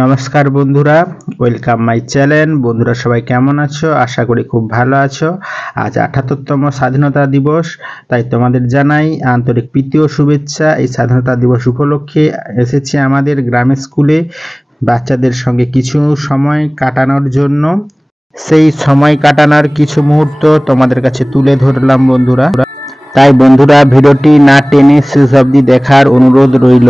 নমস্কার বন্ধুরা, welcome my channel. বন্ধুরা সবাই কেমন আছো? আশা করি খুব ভালো আছো। আজ ৭৮তম স্বাধীনতা দিবস, তাই তোমাদের জানাই আন্তরিক প্রীতি ও শুভেচ্ছা। এই স্বাধীনতা দিবস উপলক্ষে এসেছি আমাদের গ্রামের স্কুলে বাচ্চাদের সঙ্গে কিছু সময় কাটানোর জন্য। সেই সময় কাটানোর কিছু মুহূর্ত তোমাদের কাছে তুলে ধরলাম বন্ধুরা। তাই বন্ধুরা ভিডিওটি না টেনে শেষ অবধি দেখার অনুরোধ রইল।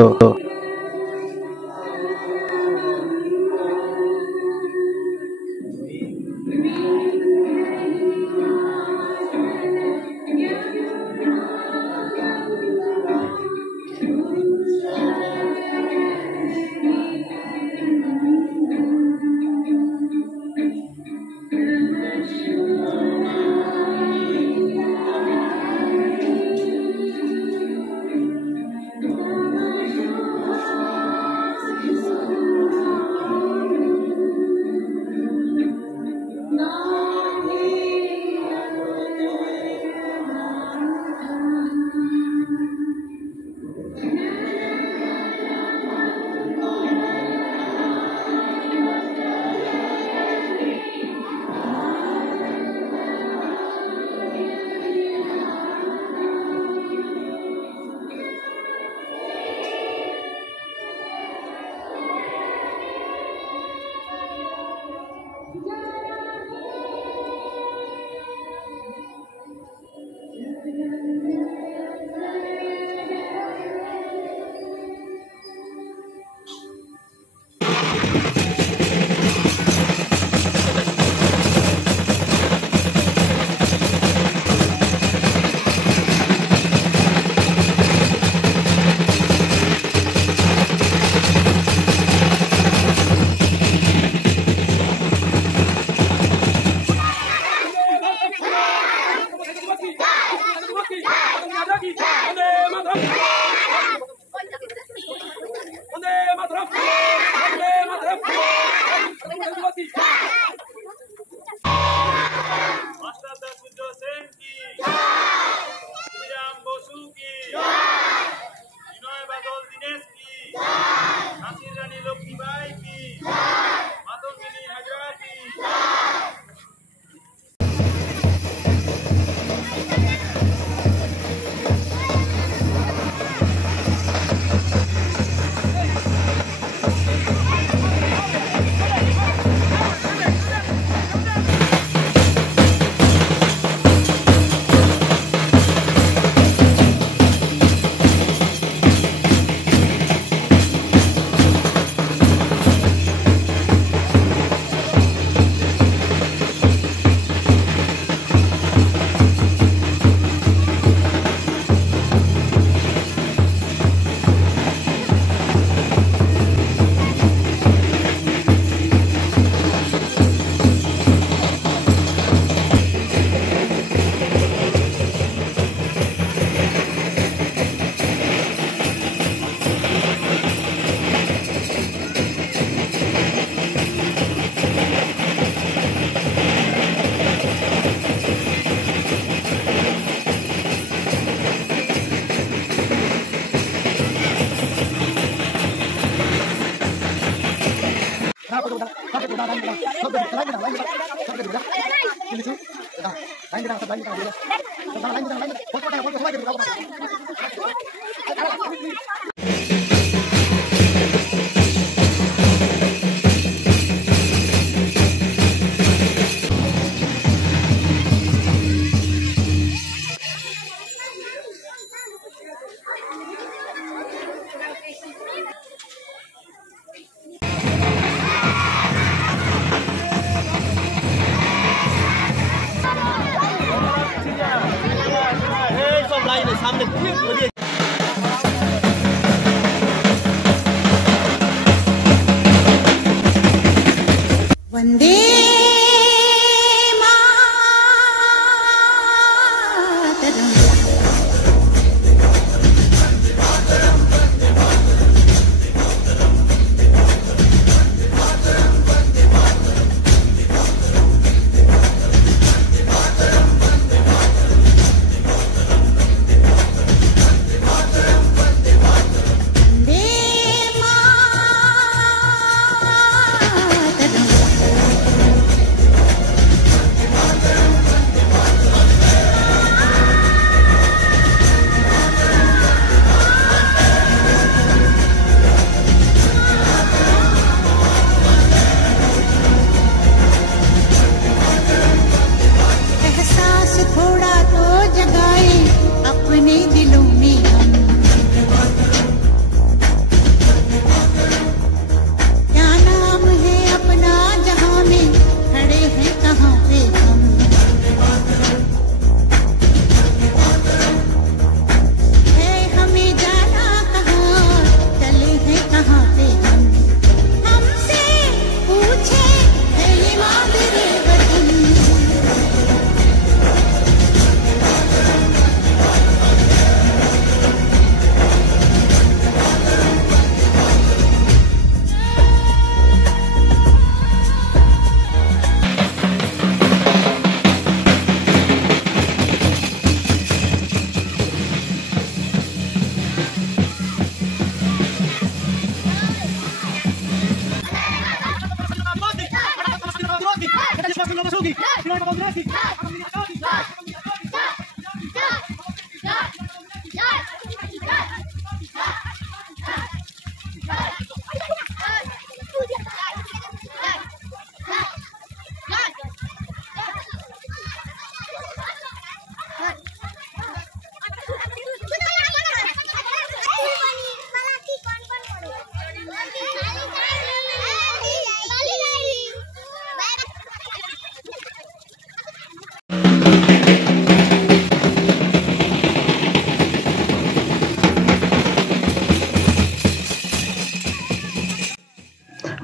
वंदे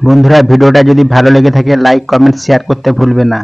বন্ধুরা ভিডিওটা যদি ভালো লেগে থাকে লাইক কমেন্ট শেয়ার করতে ভুলবে না।